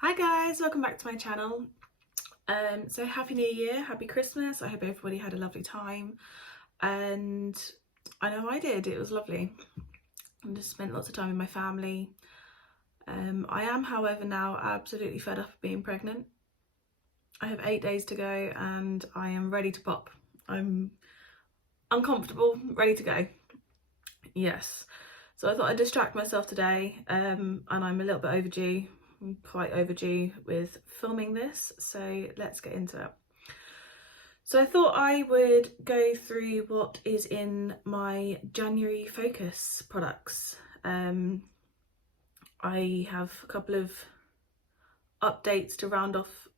Hi guys, welcome back to my channel. So happy new year, happy Christmas. I hope everybody had a lovely time, and I know I did. It was lovely. I just spent lots of time with my family. I am, however, now absolutely fed up of being pregnant. I have 8 days to go and I am ready to pop. I'm uncomfortable, ready to go. Yes. So I thought I'd distract myself today, and I'm a little bit overdue. I'm quite overdue with filming this, so let's get into it. So I thought I would go through what is in my January focus products. I have a couple of updates to round off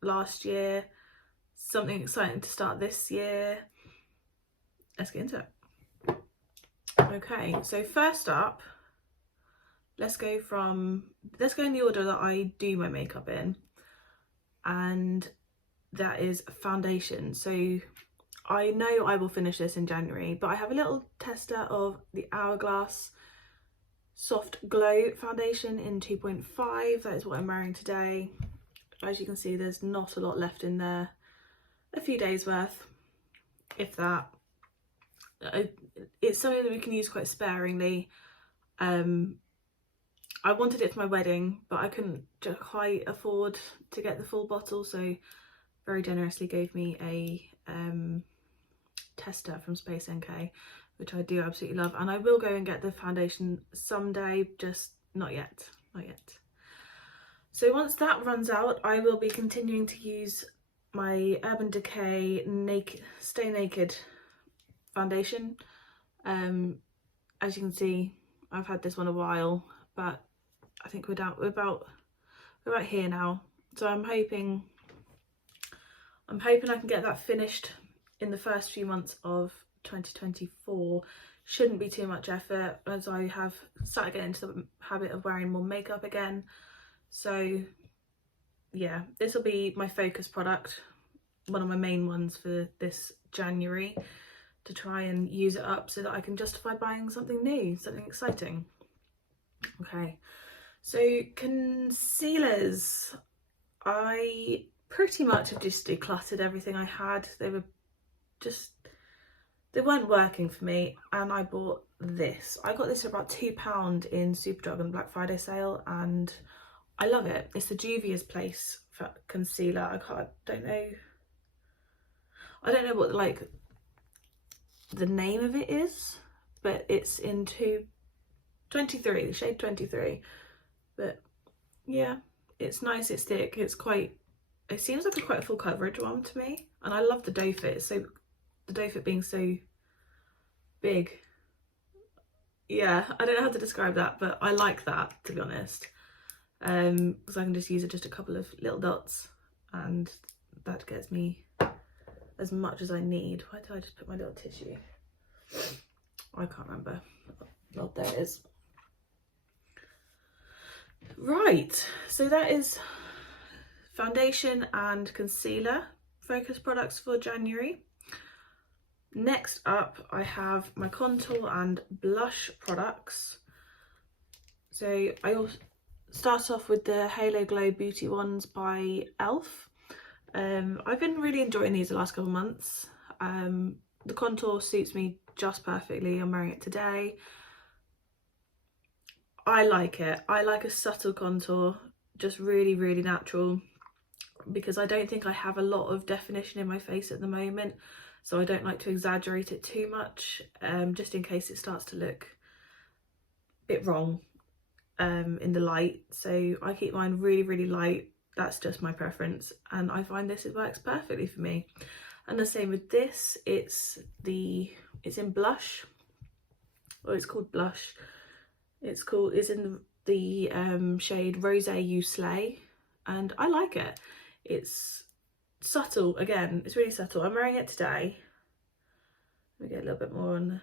last year, something exciting to start this year. Let's get into it. Okay, so first up, let's go in the order that I do my makeup in, and that is foundation. So I know I will finish this in January, but I have a little tester of the Hourglass Soft Glow foundation in 2.5. That is what I'm wearing today. As you can see, there's not a lot left in there. A few days worth, if that. It's something that we can use quite sparingly. I wanted it for my wedding, but I couldn't quite afford to get the full bottle, so very generously gave me a tester from Space NK, which I do absolutely love, and I will go and get the foundation someday, just not yet. So once that runs out, I will be continuing to use my Urban Decay Stay Naked foundation. As you can see, I've had this one a while, but I think we're about here now. So I'm hoping I can get that finished in the first few months of 2024. Shouldn't be too much effort, as I have started getting into the habit of wearing more makeup again. So yeah, this will be my focus product, one of my main ones for this January, to try and use it up so that I can justify buying something new, something exciting. Okay, so concealers. I pretty much have just decluttered everything I had. They weren't working for me, and I bought this. I got this for about £2 in Superdrug on Black Friday sale, and I love it. It's the Juvia's Place for concealer. I don't know what like the name of it is, but it's in 23, the shade 23. But yeah, it's nice, it's thick, it seems like quite a full coverage one to me, and I love the doe fit. So the doe fit being so big, yeah, I don't know how to describe that, but I like that, to be honest, because I can just use it just a couple of little dots, and that gets me as much as I need. Why did I just put my little tissue? I can't remember. Oh, there it is. Right, so that is foundation and concealer focus products for January. Next up, I have my contour and blush products. So I also start off with the Halo Glow Beauty ones by e.l.f. I've been really enjoying these the last couple of months. The contour suits me just perfectly. I'm wearing it today. I like it. I like a subtle contour, just really, really natural, because I don't think I have a lot of definition in my face at the moment, so I don't like to exaggerate it too much, just in case it starts to look a bit wrong in the light. So I keep mine really, really light. That's just my preference, and I find it works perfectly for me. And the same with this. It's in blush, or it's called blush. It's in the shade Rose You Slay, and I like it. It's subtle, again, it's really subtle. I'm wearing it today. Let me get a little bit more on.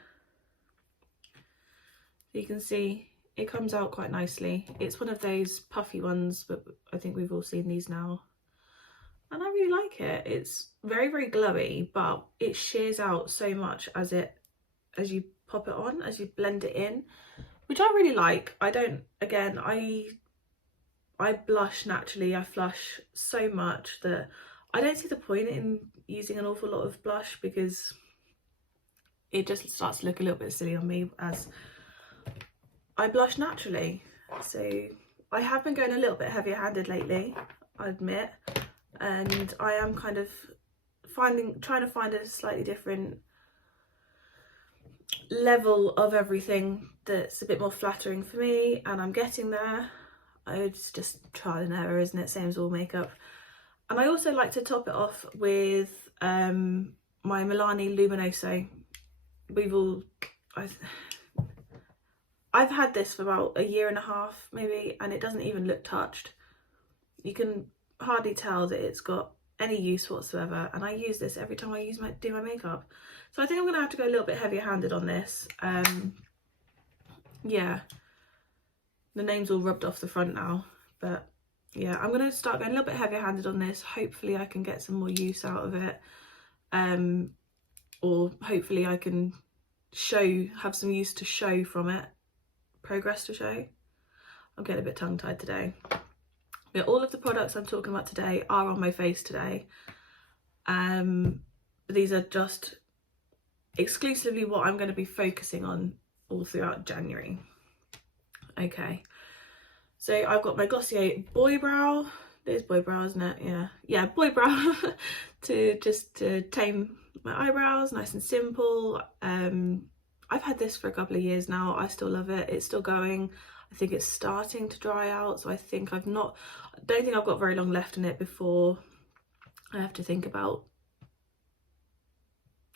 So you can see it comes out quite nicely. It's one of those puffy ones, but I think we've all seen these now. And I really like it. It's very, very glowy, but it shears out so much as you pop it on, as you blend it in, which I really like. I I blush naturally. I flush so much that I don't see the point in using an awful lot of blush, because it just starts to look a little bit silly on me, as I blush naturally. So I have been going a little bit heavier handed lately, I admit, and I am kind of trying to find a slightly different level of everything that's a bit more flattering for me, and I'm getting there. It's just trial and error, isn't it? Same as all makeup. And I also like to top it off with my Milani Luminoso. I've had this for about a year and a half maybe, and it doesn't even look touched. You can hardly tell that it's got any use whatsoever, and I use this every time I do my makeup. So I think I'm gonna have to go a little bit heavier handed on this. Yeah, the name's all rubbed off the front now, but yeah, I'm gonna start going a little bit heavier handed on this. Hopefully I can get some more use out of it, or hopefully I can have some use to show from it, progress to show. I'm getting a bit tongue-tied today. Yeah, all of the products I'm talking about today are on my face today. These are just exclusively what I'm going to be focusing on all throughout January. Okay, so I've got my Glossier Boy Brow. It is Boy Brow, isn't it? Yeah, Boy Brow to tame my eyebrows, nice and simple. I've had this for a couple of years now. I still love it. It's still going. I think it's starting to dry out, so I think I don't think I've got very long left in it before I have to think about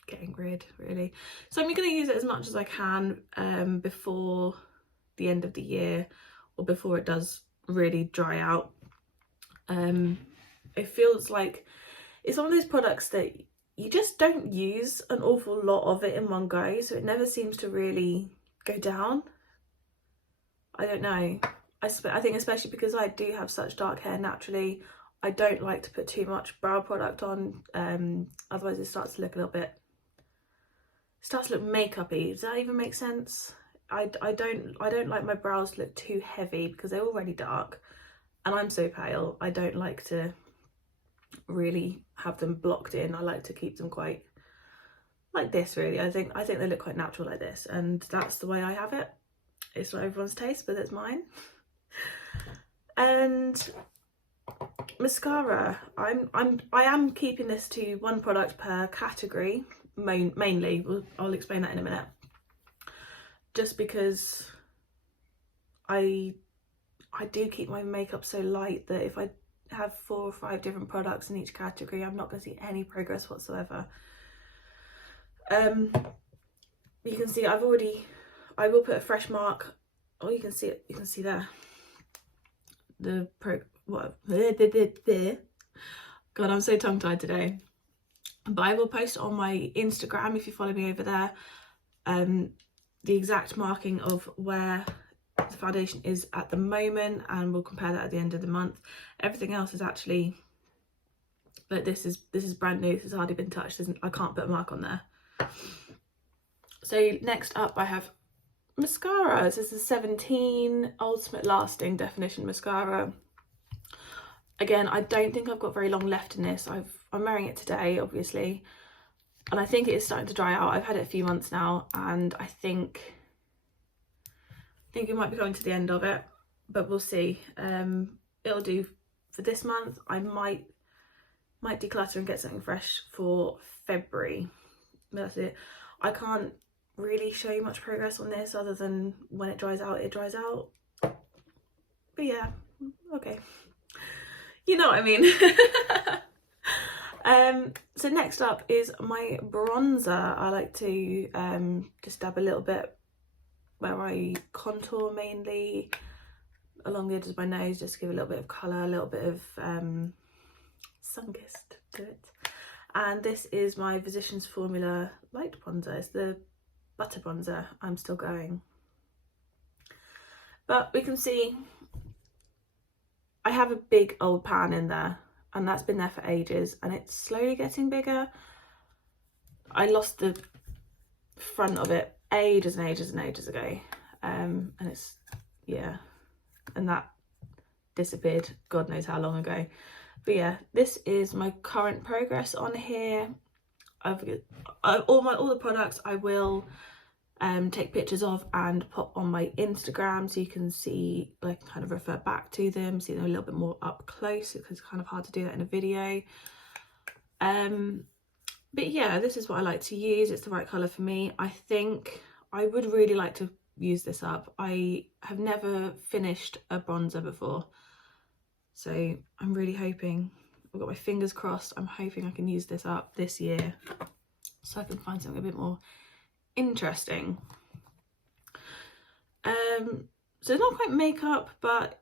getting rid, really. So I'm going to use it as much as I can before the end of the year, or before it does really dry out. It feels like it's one of those products that you just don't use an awful lot of it in one go, so it never seems to really go down. I don't know. I think especially because I do have such dark hair naturally, I don't like to put too much brow product on, otherwise it starts to look makeup-y. Does that even make sense? I don't like my brows to look too heavy because they're already dark, and I'm so pale. I don't like to really have them blocked in. I like to keep them quite like this, really. I think they look quite natural like this, and that's the way I have it. It's not everyone's taste, but it's mine. And mascara, I am keeping this to one product per category, mainly. I'll explain that in a minute. Just because I do keep my makeup so light that if I have 4 or 5 different products in each category, I'm not going to see any progress whatsoever. You can see I will put a fresh mark. Oh, you can see it. You can see there. God, I'm so tongue-tied today. But I will post on my Instagram, if you follow me over there, the exact marking of where the foundation is at the moment, and we'll compare that at the end of the month. Everything else is actually, like, this is brand new. This has hardly been touched. I can't put a mark on there. So next up I have mascara. This is the 17 Ultimate Lasting Definition Mascara. Again, I don't think I've got very long left in this. I'm wearing it today, obviously, and I think it is starting to dry out. I've had it a few months now, and I think it might be coming to the end of it, but we'll see. It'll do for this month. I might declutter and get something fresh for February. That's it. I can't really show you much progress on this other than when it dries out, it dries out. But yeah, okay. You know what I mean. So next up is my bronzer. I like to just dab a little bit where I contour, mainly along the edges of my nose, just to give a little bit of colour, a little bit of sun-kissed to it. And this is my Physicians Formula light bronzer. It's the butter bronzer. I'm still going. But we can see I have a big old pan in there, and that's been there for ages, and it's slowly getting bigger. I lost the front of it ages and ages and ages ago, and it's, yeah, and that disappeared God knows how long ago. But yeah, this is my current progress on here. All the products I will take pictures of and pop on my Instagram, so you can see, like, kind of refer back to them, see them a little bit more up close, because it's kind of hard to do that in a video. But yeah, this is what I like to use. It's the right colour for me. I think I would really like to use this up. I have never finished a bronzer before, so I'm really hoping, I've got my fingers crossed, I'm hoping I can use this up this year so I can find something a bit more interesting. So it's not quite makeup, but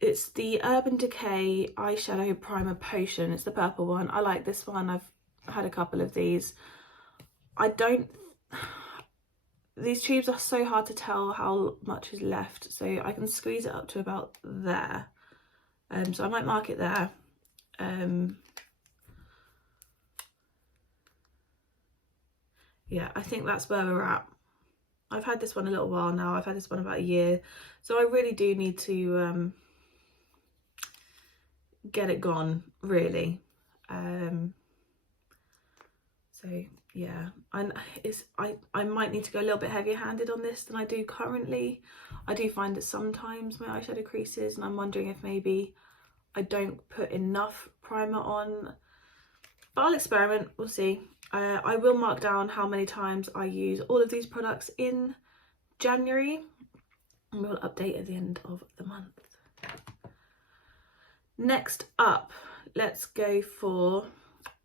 it's the Urban Decay eyeshadow primer potion. It's the purple one. I like this one. I've had a couple of these. These tubes are so hard to tell how much is left, so I can squeeze it up to about there. So I might mark it there. Yeah, I think that's where we're at. I've had this one a little while now. I've had this one about a year, so I really do need to get it gone, really. So yeah, I might need to go a little bit heavier handed on this than I do currently. I do find that sometimes my eyeshadow creases, and I'm wondering if maybe I don't put enough primer on, but I'll experiment, we'll see. I will mark down how many times I use all of these products in January, and we'll update at the end of the month. Next up, let's go for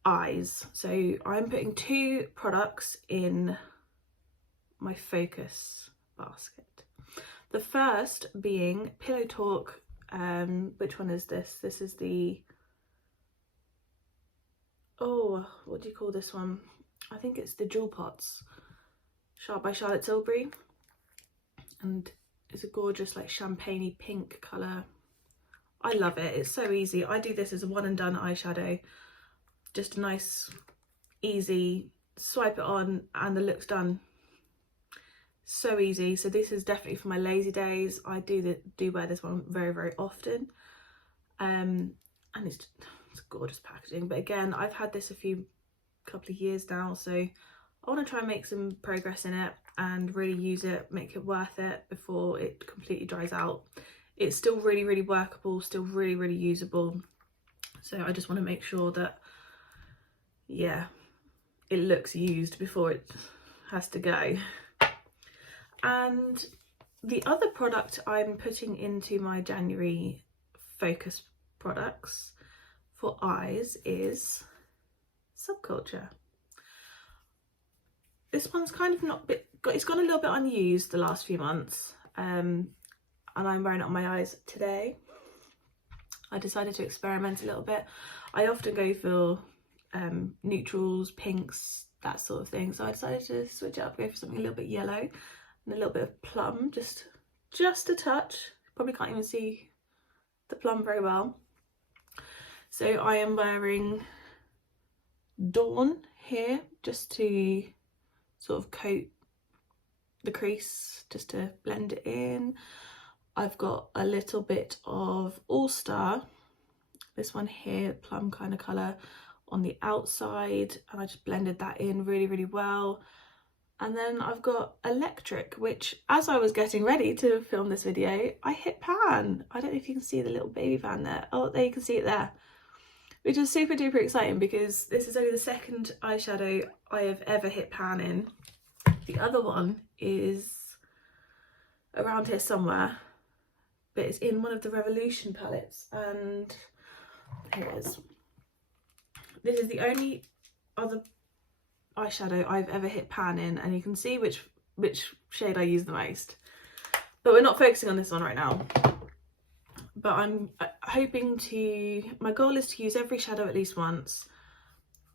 eyes. So I'm putting 2 products in my focus basket. The first being Pillow Talk. Which one is this? This is the, oh, what do you call this one? I think it's the Jewel Pots by Charlotte Tilbury, and it's a gorgeous, like, champagne-y pink colour. I love it. It's so easy. I do this as a one and done eyeshadow. Just a nice, easy swipe it on and the look's done. So easy. So this is definitely for my lazy days. I do wear this one very, very often. And it's gorgeous packaging. But again, I've had this couple of years now, so I want to try and make some progress in it and really use it, make it worth it before it completely dries out. It's still really, really workable, still really, really usable. So I just want to make sure that, yeah, it looks used before it has to go. And the other product I'm putting into my January focus products for eyes is Subculture. This one's kind of it's gone a little bit unused the last few months, and I'm wearing it on my eyes today. I decided to experiment a little bit. I often go for neutrals, pinks, that sort of thing, so I decided to switch it up, go for something a little bit yellow and a little bit of plum, just a touch. Probably can't even see the plum very well. So I am wearing Dawn here, just to sort of coat the crease, just to blend it in. I've got a little bit of All Star, this one here, plum kind of colour, on the outside, and I just blended that in really, really well. And then I've got Electric, which, as I was getting ready to film this video, I hit pan. I don't know if you can see the little baby fan there. Oh, there, you can see it there. Which is super duper exciting, because this is only the second eyeshadow I have ever hit pan in. The other one is around here somewhere, but it's in one of the Revolution palettes, and here it is. This is the only other eyeshadow I've ever hit pan in, and you can see which shade I use the most. But we're not focusing on this one right now. But I'm hoping my goal is to use every shadow at least once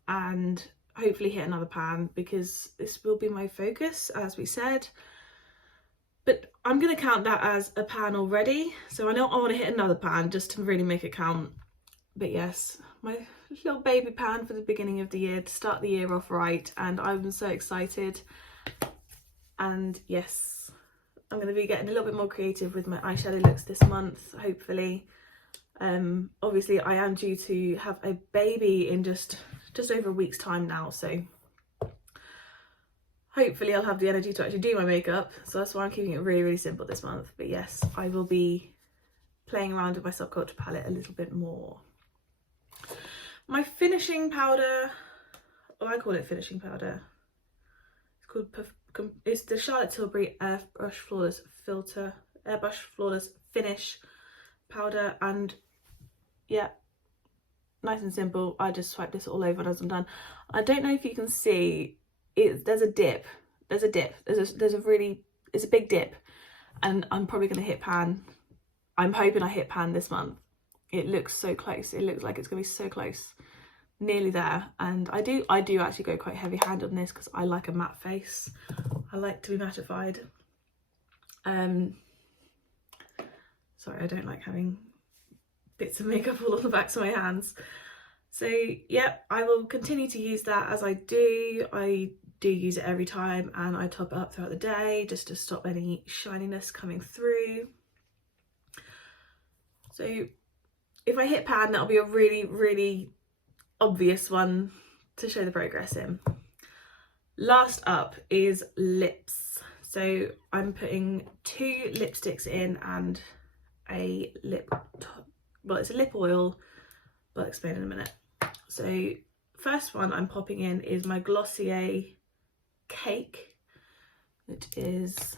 and hopefully hit another pan, because this will be my focus, as we said. But I'm going to count that as a pan already, so I know I want to hit another pan just to really make it count. But yes, my little baby pan for the beginning of the year, to start the year off right, and I'm so excited. And yes, I'm going to be getting a little bit more creative with my eyeshadow looks this month, hopefully. Obviously I am due to have a baby in just over a week's time now, so hopefully I'll have the energy to actually do my makeup, so that's why I'm keeping it really, really simple this month. But yes, I will be playing around with my Subculture palette a little bit more. My finishing powder, I call it finishing powder. It's called it's the Charlotte Tilbury Airbrush Flawless Finish powder, and yeah, nice and simple. I just swipe this all over and as I'm done. I don't know if you can see it. There's a dip. There's a big dip, and I'm probably gonna hit pan. I'm hoping I hit pan this month. It looks so close. It looks like it's gonna be so close, nearly there. And I do actually go quite heavy handed on this because I like a matte face. I like to be mattified. Sorry, I don't like having bits of makeup all on the backs of my hands. So yeah, I will continue to use that as I do. I do use it every time, and I top it up throughout the day just to stop any shininess coming through. So if I hit pan, that'll be a really, really obvious one to show the progress in. Last up is lips. So I'm putting 2 lipsticks in and a it's a lip oil, but I'll explain in a minute. So first one I'm popping in is my Glossier Cake, which is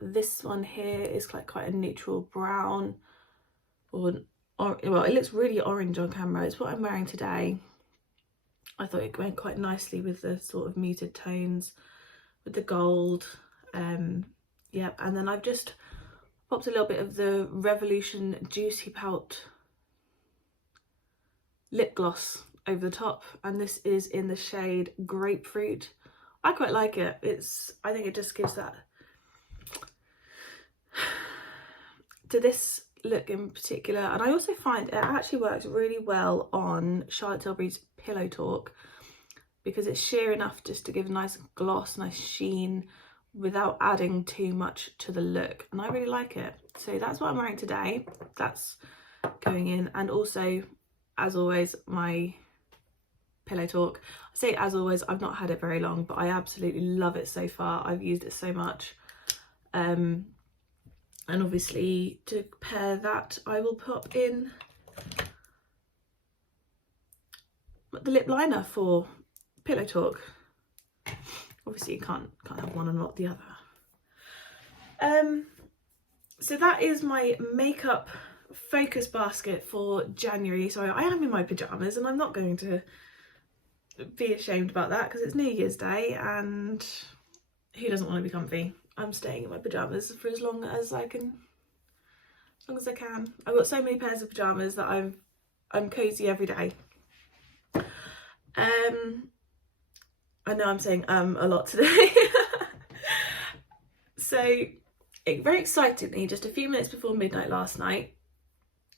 this one here. Is quite a neutral brown, well, it looks really orange on camera. It's what I'm wearing today. I thought it went quite nicely with the sort of muted tones with the gold. Yeah, and then I've just popped a little bit of the Revolution Juicy Pout lip gloss over the top, and this is in the shade Grapefruit. I quite like it. I think it just gives that to this look in particular. And I also find it actually works really well on Charlotte Tilbury's Pillow Talk, because it's sheer enough just to give a nice gloss, nice sheen, without adding too much to the look, and I really like it. So that's what I'm wearing today. That's going in. And also, as always, my Pillow Talk. I say as always, I've not had it very long, but I absolutely love it so far. I've used it so much. And obviously to pair that, I will pop in the lip liner for Pillow Talk. Obviously you can't have one and not the other. So that is my makeup focus basket for January. So I am in my pyjamas, and I'm not going to be ashamed about that because it's New Year's Day, and who doesn't want to be comfy? I'm staying in my pyjamas for as long as I can, as long as I can. I've got so many pairs of pyjamas that I'm cozy every day. I know I'm saying a lot today. So very excitedly, just a few minutes before midnight last night,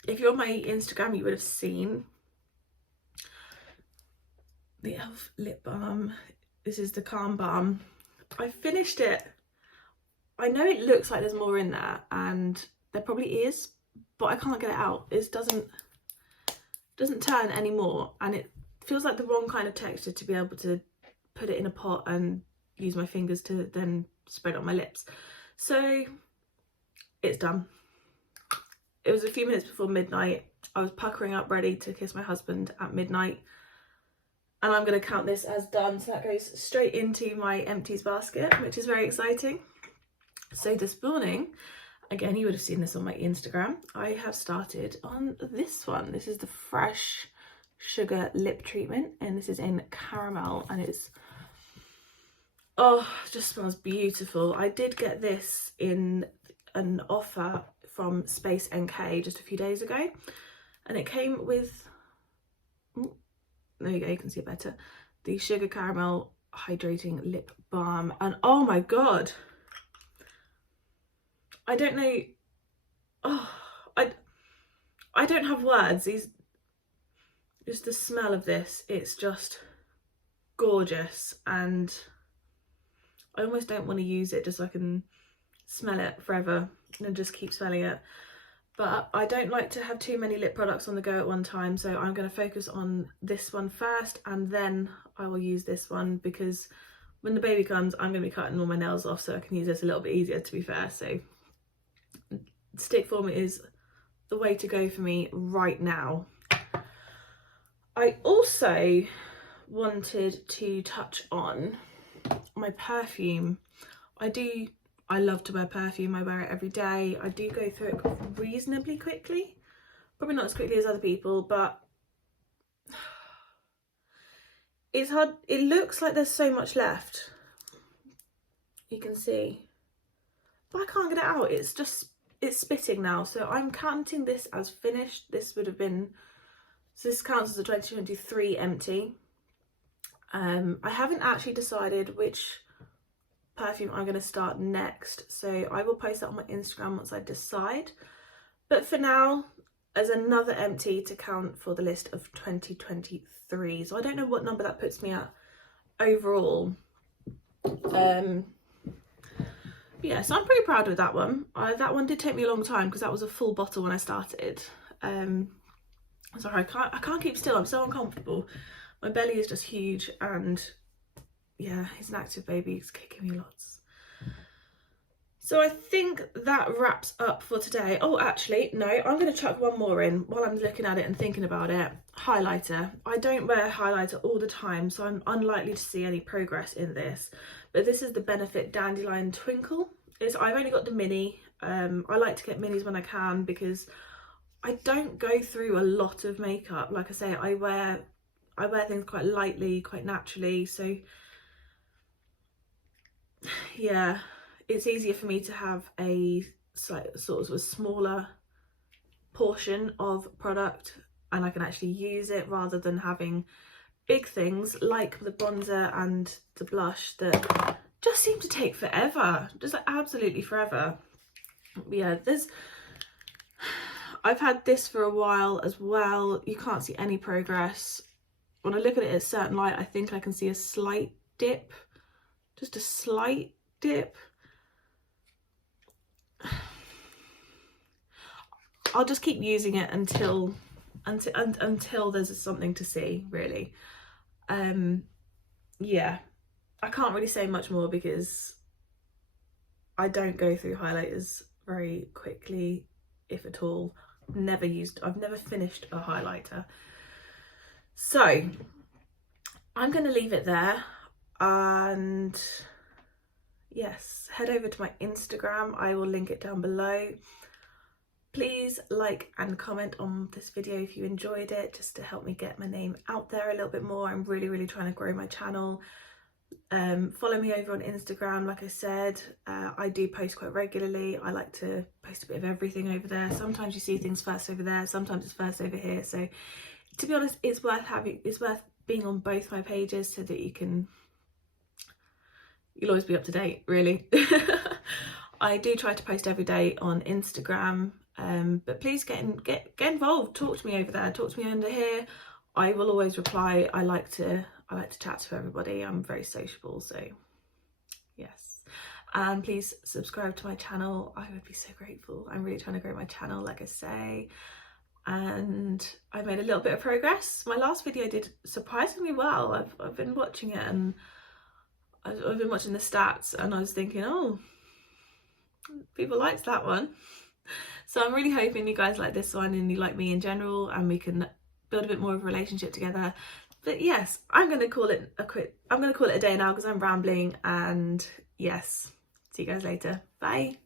if you're on my Instagram, you would have seen the e.l.f. lip balm. This is the Calm Balm. I finished it. I know it looks like there's more in there, and there probably is, but I can't get it out. It doesn't turn anymore, and it feels like the wrong kind of texture to be able to put it in a pot and use my fingers to then spread it on my lips. So it's done. It was a few minutes before midnight. I was puckering up ready to kiss my husband at midnight, and I'm going to count this as done. So that goes straight into my empties basket, which is very exciting. So this morning, again, you would have seen this on my Instagram, I have started on this one. This is the Fresh Sugar Lip Treatment, and this is in caramel, and it's, oh, it just smells beautiful. I did get this in an offer from Space NK just a few days ago, and it came with, ooh, there you go, you can see it better, the Sugar Caramel Hydrating Lip Balm, and oh my god, I don't know, oh, I don't have words. Just the smell of this, it's just gorgeous, and I almost don't want to use it just so I can smell it forever and just keep smelling it. but I don't like to have too many lip products on the go at one time, so I'm going to focus on this one first and then I will use this one, because when the baby comes I'm going to be cutting all my nails off, so I can use this a little bit easier, to be fair. So stick form is the way to go for me right now. I also wanted to touch on my perfume. I love to wear perfume. I wear it every day. I do go through it reasonably quickly, probably not as quickly as other people, but it's hard. It looks like there's so much left, you can see, but I can't get it out. It's spitting now, so I'm counting this as finished. This would have been, so this counts as a 2023 empty. I haven't actually decided which perfume I'm going to start next, so I will post that on my Instagram once I decide. But for now, as another empty to count for the list of 2023, so I don't know what number that puts me at overall. Yeah, so I'm pretty proud with that one. That one did take me a long time because that was a full bottle when I started. Sorry, I can't keep still. I'm so uncomfortable. My belly is just huge, and yeah, he's an active baby. He's kicking me lots. So I think that wraps up for today. Oh, actually, no, I'm going to chuck one more in while I'm looking at it and thinking about it. Highlighter. I don't wear highlighter all the time, so I'm unlikely to see any progress in this. But this is the Benefit Dandelion Twinkle. I've only got the mini. I like to get minis when I can because I don't go through a lot of makeup. Like I say, I wear things quite lightly, quite naturally. So yeah, it's easier for me to have a sort of a smaller portion of product and I can actually use it, rather than having big things like the bronzer and the blush that just seem to take forever, just like absolutely forever. But yeah, I've had this for a while as well. You can't see any progress. When I look at it at a certain light, I think I can see a slight dip, just a slight dip. I'll just keep using it until there's something to see, really. Yeah, I can't really say much more because I don't go through highlighters very quickly, if at all. I've never finished a highlighter. So I'm going to leave it there, and yes, head over to my Instagram. I will link it down below. Please like and comment on this video if you enjoyed it, just to help me get my name out there a little bit more. I'm really trying to grow my channel. Follow me over on Instagram. Like I said, I do post quite regularly. I like to post a bit of everything over there. Sometimes you see things first over there, sometimes it's first over here. So to be honest, it's worth being on both my pages so that you'll always be up to date, really. I do try to post every day on Instagram, but please get involved. Talk to me over there. Talk to me under here. I will always reply. I like to chat to everybody. I'm very sociable, so yes. And please subscribe to my channel. I would be so grateful. I'm really trying to grow my channel, like I say, and I've made a little bit of progress. My last video did surprisingly well. I've been watching it and I've been watching the stats, and I was thinking, oh, people liked that one. So I'm really hoping you guys like this one and you like me in general, and we can build a bit more of a relationship together. But yes, I'm going to call it a day now because I'm rambling, and yes, see you guys later. Bye.